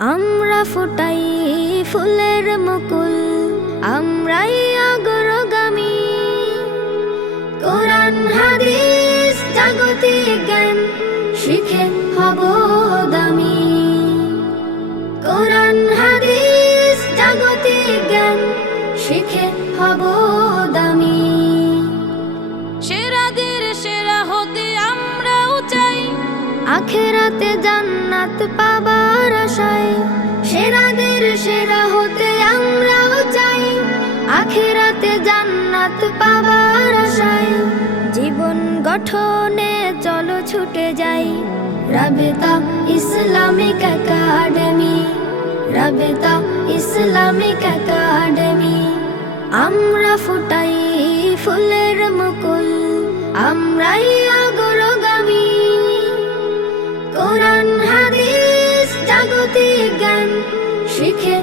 আমরা ফুটাই ফুলের মুকুল, আমরাই অগ্রগামী। কোরআন, হাদিস, জাগতিক জ্ঞান, শিখে হব দামি। কোরআন, হাদিস, জাগতিক জ্ঞান, শিখে হব আখেরাতে জান্নাত পাবার আশায়। সেরাদের সেরা হতে আমরাও চাই। আখেরাতে জান্নাত পাবার আশায়। জীবন গঠনে চলো, ছুটে যাই। Rabeta Islamic academy. Rabeta Islamic academy. আমরা ফুটাই ফুলের মুকুল। আমরাই জাগতিক জ্ঞান শিখে